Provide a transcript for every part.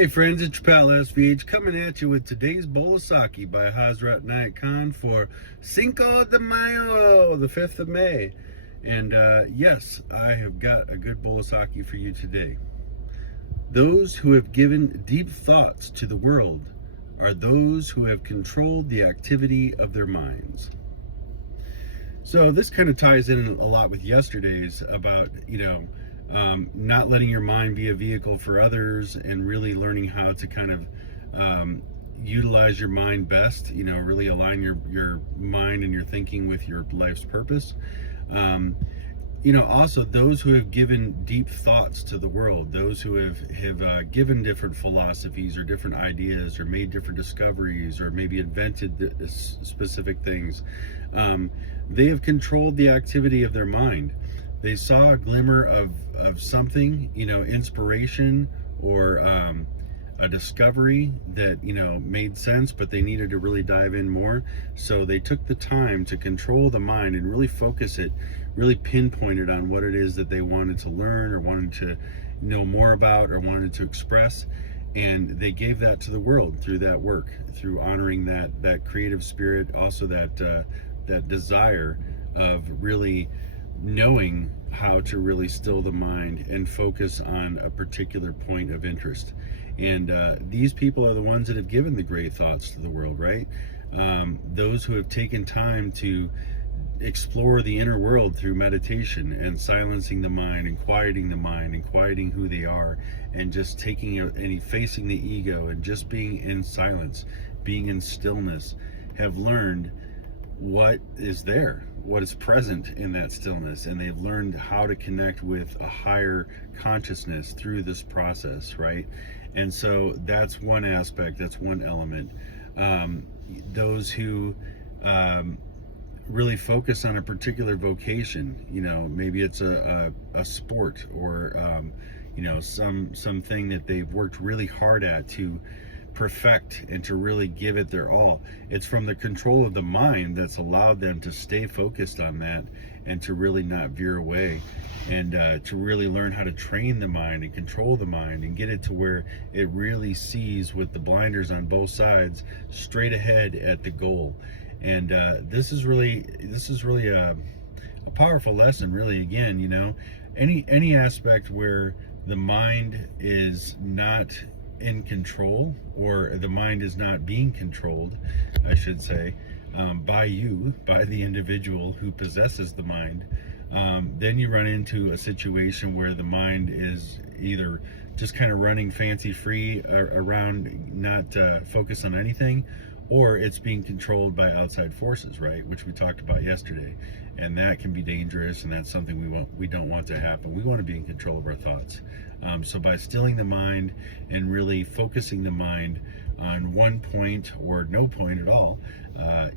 Hey friends, it's your pal SVH coming at you with today's bowl of Saki by Hazrat Nayat Khan for Cinco de Mayo, the 5th of May. And yes, I have got a good bowl of Saki for you today. Those who have given deep thoughts to the world are those who have controlled the activity of their minds. So this kind of ties in a lot with yesterday's about, not letting your mind be a vehicle for others and really learning how to kind of utilize your mind best, really align your mind and your thinking with your life's purpose. Also those who have given deep thoughts to the world, those who have given different philosophies or different ideas or made different discoveries or maybe invented specific things, they have controlled the activity of their mind. They saw a glimmer of something, inspiration or a discovery that, made sense, but they needed to really dive in more. So they took the time to control the mind and really focus it, really pinpoint it on what it is that they wanted to learn or wanted to know more about or wanted to express. And they gave that to the world through that work, through honoring that creative spirit, also that desire of really knowing how to really still the mind and focus on a particular point of interest. And these people are the ones that have given the great thoughts to the world, right? Those who have taken time to explore the inner world through meditation and silencing the mind and quieting who they are, and just taking and facing the ego and just being in silence, being in stillness, have learned what is there, what is present in that stillness, and they've learned how to connect with a higher consciousness through this process, right? And so that's one aspect, that's one element. Those who really focus on a particular vocation, maybe it's a sport or something that they've worked really hard at to perfect and to really give it their all. It's from the control of the mind that's allowed them to stay focused on that and to really not veer away, and to really learn how to train the mind and control the mind and get it to where it really sees with the blinders on both sides straight ahead at the goal. And this is really a powerful lesson, really. Again, any aspect where the mind is not in control, or the mind is not being controlled, I should say, by the individual who possesses the mind, then you run into a situation where the mind is either just kind of running fancy free around, not focused on anything, or it's being controlled by outside forces, right? Which we talked about yesterday, and that can be dangerous, and that's something we don't want to happen. We want to be in control of our thoughts. So by stilling the mind and really focusing the mind on one point or no point at all,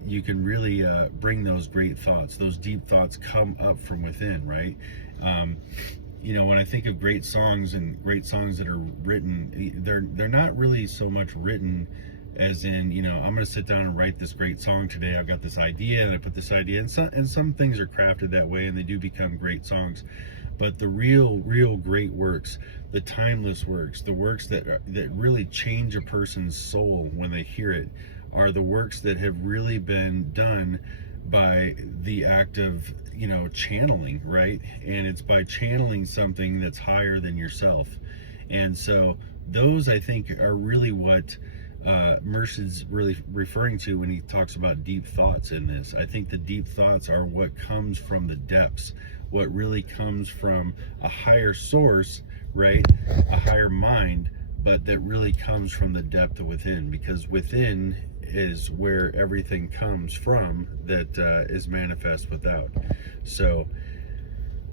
you can really bring those great thoughts. Those deep thoughts come up from within, right? When I think of great songs and great songs that are written, they're not really so much written as in, I'm going to sit down and write this great song today. I've got this idea and I put this idea, and some things are crafted that way and they do become great songs. But the real great works, the timeless works, the works that really change a person's soul when they hear it, are the works that have really been done by the act of, channeling, right? And it's by channeling something that's higher than yourself. And so those, I think, are really what Mershid's really referring to when he talks about deep thoughts in this. I think the deep thoughts are what comes from the depths, what really comes from a higher source, right? A higher mind, but that really comes from the depth of within, because within is where everything comes from that is manifest without. So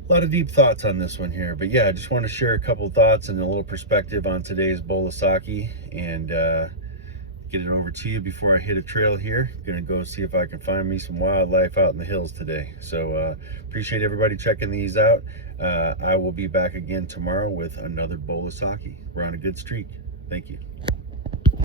a lot of deep thoughts on this one here, but yeah, I just want to share a couple of thoughts and a little perspective on today's bowl of Saki, and get it over to you before I hit a trail here. Gonna go see if I can find me some wildlife out in the hills today. So appreciate everybody checking these out. I will be back again tomorrow with another bowl of Saki. We're on a good streak. Thank you.